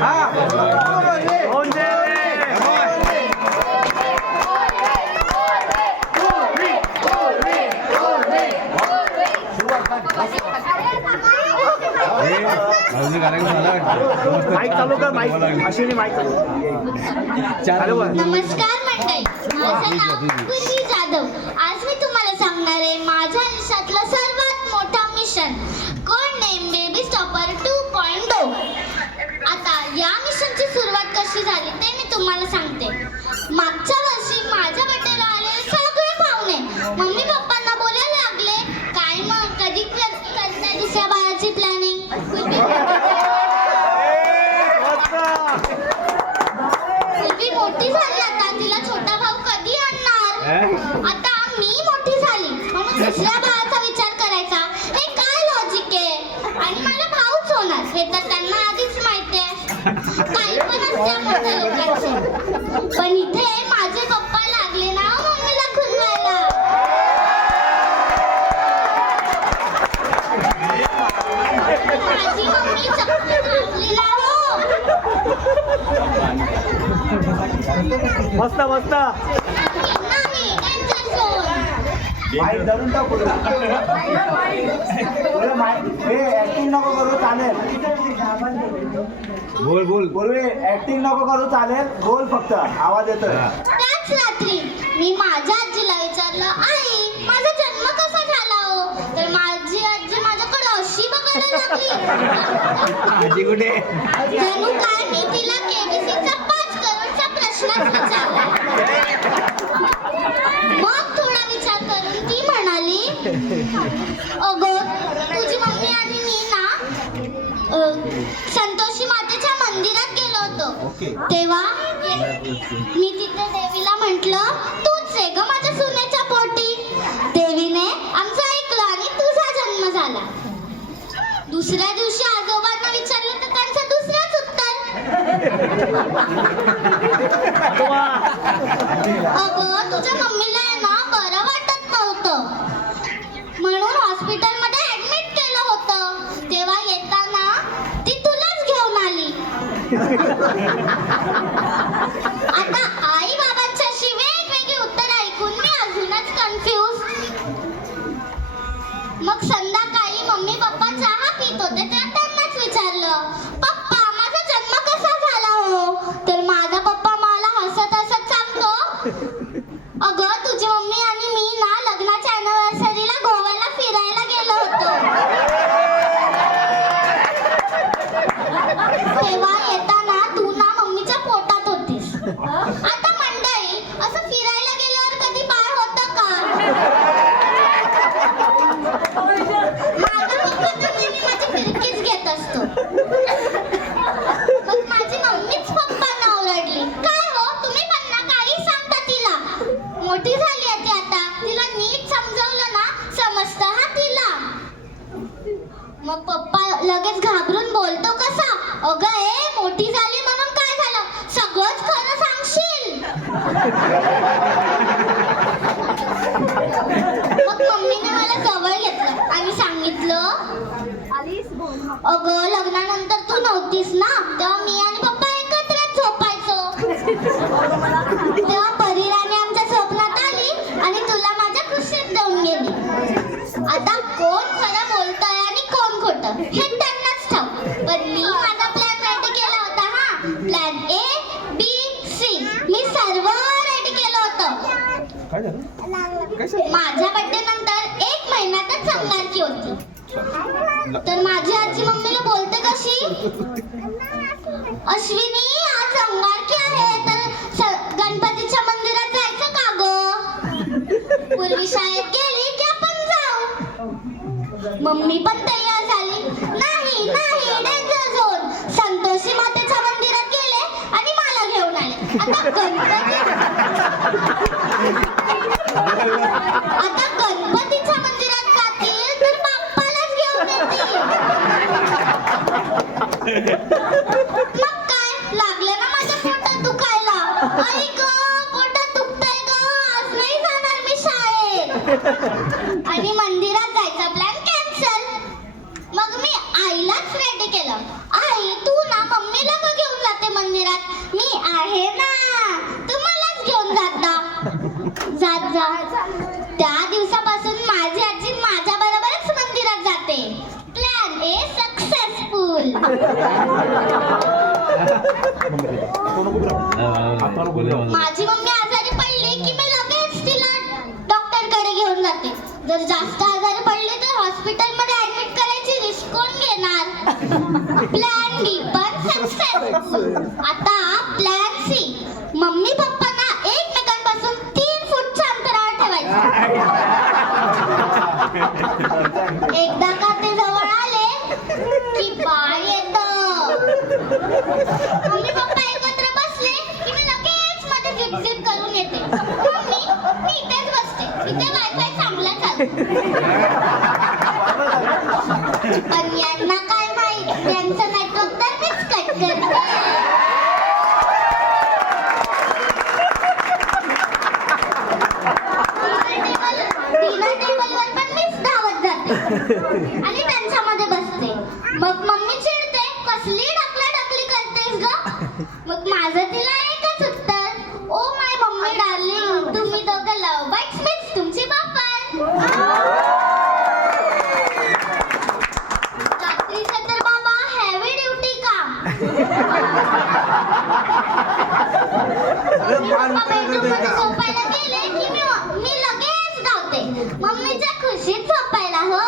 Mic चालू कर, mic Ashwini mic चालू. नमस्कार मंडळी, माझं नाव पूर्वी जाधव. आज मी तुम्हाला सांगणार आहे माझ्या आयुष्यातलं सर्वात मोठं mission, code name baby stopper 2.0. आता या मिशनची सुरुवात कशी झाली ते मी तुम्हाला सांगते. मागच्या वर्षी माझ्या बर्थडेला आलेले सगळे पाहुणे मम्मी पप्पांना बोलायला लागले, काय मग कधी करताय दुसऱ्या बाळाची प्लॅनिंग. पूर्वी मोठी झाली, आता तिला छोटा भाऊ कधी आणणार. आता मी मोठी झाली म्हणून दुसऱ्या बाळाचा विचार करायचा, हे काय लॉजिक आहे. आणि मला भाऊच होणार हे तर त्यांना आधीच माहिती आहे. काही पण असते मोठ्या लोकांचे. पण इथे माझे पप्पा लागले ना मम्मीला खुलवायला. माझी मम्मी चक्क थांबली ना हो. मस्त मस्त. नाही त्यांचा फोन. माईक धरून टाकू. ऍक्टिंग नको करू, चालेल. बोल बोल बोल. ऍक्टिंग नको करू, चालेल. बोल फक्त, आवाज येतोय. त्याच रात्री मी माझ्या आजीला विचारलं, आई माझा जन्म कसा झाला हो. तर माझी आजी माझ्याकडे अशी बघायला लागली आजी कुठे. जणू काय मी तिला केबीसीचा 5 करोडचा प्रश्नच विचारला. मग थोडा विचार करून ती म्हणाली, अगं तुझी मम्मी आणि मी ना संतोषी मातेच्या मंदिरात गेलो होतो. तेव्हा मी तिथे देवीला म्हटलं, तूच आहे ग माझ्या सुनेच्या पोटी. देवीने आमचं ऐकलं आणि तुझा जन्म झाला. दुसऱ्या दिवशी आजोबांना विचारलं तर त्यांचं दुसरंच उत्तर. अगं तुझ्या मम्मीला आहे ना बरं वाटत नव्हतं म्हणून हॉस्पिटलमध्ये ऍडमिट केलं होतं. तेव्हा येताना ती तुलाच घेऊन आली. आता आई बाबांची अशी वेगवेगळी उत्तर ऐकून मी अजूनच कन्फ्यूज. मग संध्याकाळी मम्मी पप्पा चहा पित होते तेव्हा त्यांनाच विचारलं, पप्पा माझा जन्म कसा झाला हो. तर माझा पप्पा मला हसत हसत सांगतो, अगं तुझी मम्मी आणि मी ना लग्नाच्या अॅनिव्हर्सरीला गोव्याला फिरायला गेलो होतो. तेव्हा येताना तू ना मम्मीच्या पोटात होतीस. आता मंडळी, असं फिरायला गेल्यावर कधी बाळ होतं का. माझा पप्पा तर नेहमी माझी फिरकीच घेत असतो. मग माझी मम्मीच पप्पांना ओरडली, काय हो तुम्ही पण ना काही सांगता तिला. मोठी झाली आहे ती आता, तिला नीट समजवलं ना समजतं हा तिला. मग पप्पा लगेच घाबरून बोलतो कसा, अगं ए मोठी झाली म्हणून काय झालं, सगळंच खरं सांगशील. मग मम्मीने मला जवळ घेतलं आणि सांगितलं, अगं लग्नानंतर तू नव्हतीस ना तेव्हा मी आणि पप्पा एकत्रच झोपायचो. तेव्हा परीराणी आमच्या स्वप्नात आली आणि तुला माझ्या खुशीत देऊन गेली. आता कोण खरं बोलतंय आणि कोण खोटं हे त्यांनाच ठाऊक. पण मी माझा प्लॅन रेडी केला होता. हा प्लॅन ABC मी सर्व रेडी केलं होतं. माझ्या बर्थडे नंतर 1 महिन्यातच अंगारकी होती. तर माझी आजी मम्मीला बोलते कशी, अश्विनी आज अंगारकी आहे तर गणपतीच्या मंदिरात जायचं का ग. पूर्वी शाळेत गेली की आपण जाऊ. मम्मी पण तयार झाली, नाही नाही डेंजर झोन. संतोषी मातेच्या मंदिरात गेले आणि मला घेऊन आले. आता गणपतीच्या मंदिरात जातील तर बाप्पालाच घेऊन येतील. मग काय लागले ना माझ्या पोटात दुखायला. आई ग पोटात दुखतंय ग, आज नाही जाणार मी शाळेत. आणि मंदिरात जायचा प्लॅन कॅन्सल. मग मी आईलाच रेडी केलं, आई तू ना मम्मीला का घेऊन मंदिरात जा. त्या दिवसापासून माझी आजी माझ्या बरोबरच मंदिरात जाते. Plan A successful. माझी मम्मी आजारी पडली की मी लगेच तिला डॉक्टरकडे घेऊन जाते. जर जास्त आजारी पडले तर हॉस्पिटलमध्ये ऍडमिट करायची रिस्क कोण घेणार? प्लॅन बी पण सक्सेसफुल. आता प्लॅन सी. मम्मी पप्पांना एकमेकांपासून 3 फूटच्या अंतरावर ठेवायचं. एकदा का ते जवळ आले की बाळ येतं. मम्मी पप्पा एकत्र बसले की मी लगेच मध्ये झिप करून येते. मम्मी मी इथेच बसते, इथे वायफाय चांगला चालतो. पण यांना काय माहित, त्यांचं नेटवर्क तर मीच कट करते. डिनर टेबलवर पण मीच धावत जाते आणि त्यांच्यामध्ये बसते. मग मम्मी चिडते, कसली ढकलाढकली करतेस ग? मग माझं तिला एकच उत्तर, ओ माय मम्मी डार्लिंग, तुम्ही दोघं लव बर्ड्स मीच तुमची बापन. रात्रीचं तर बाबा हेवी ड्युटी काम. पप्पा बेडरूममध्ये झोपायला गेले की मी लगेच धावते मम्मीच्या खुशीत झोपायला. हो,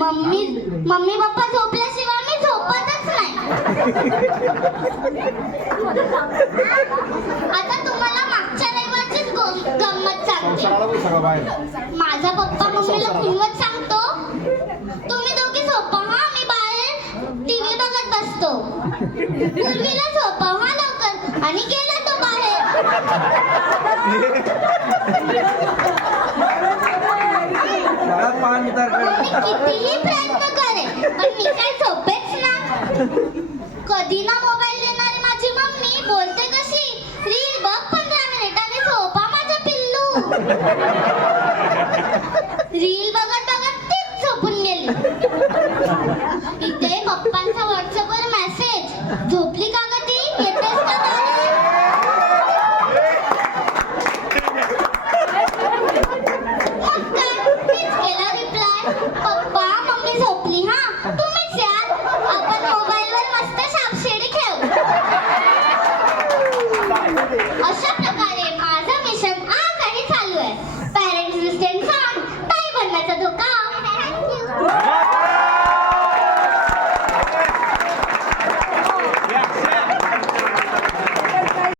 मम्मी पप्पा झोपल्याशिवाय मी झोपतच नाही. आता तुम्हाला मागच्या रविवारचीच गंमत सांगते. माझा पप्पा मम्मीला खुलवत सांगतो, तुम्ही दोघी झोपा हा, मी बाहेर टीव्ही बघत बसतो. पूर्वीला झोपा हा लवकर, आणि गेला तो बाहेर. कितीही प्रयत्न करेन पण मी काय झोपेच ना. कधी ना मोबाईल देणारी माझी मम्मी बोलते कशी, रील बघ 15 मिनिटांनी झोपा माझं पिल्लू. रील बघत बघत तीच झोपून गेली.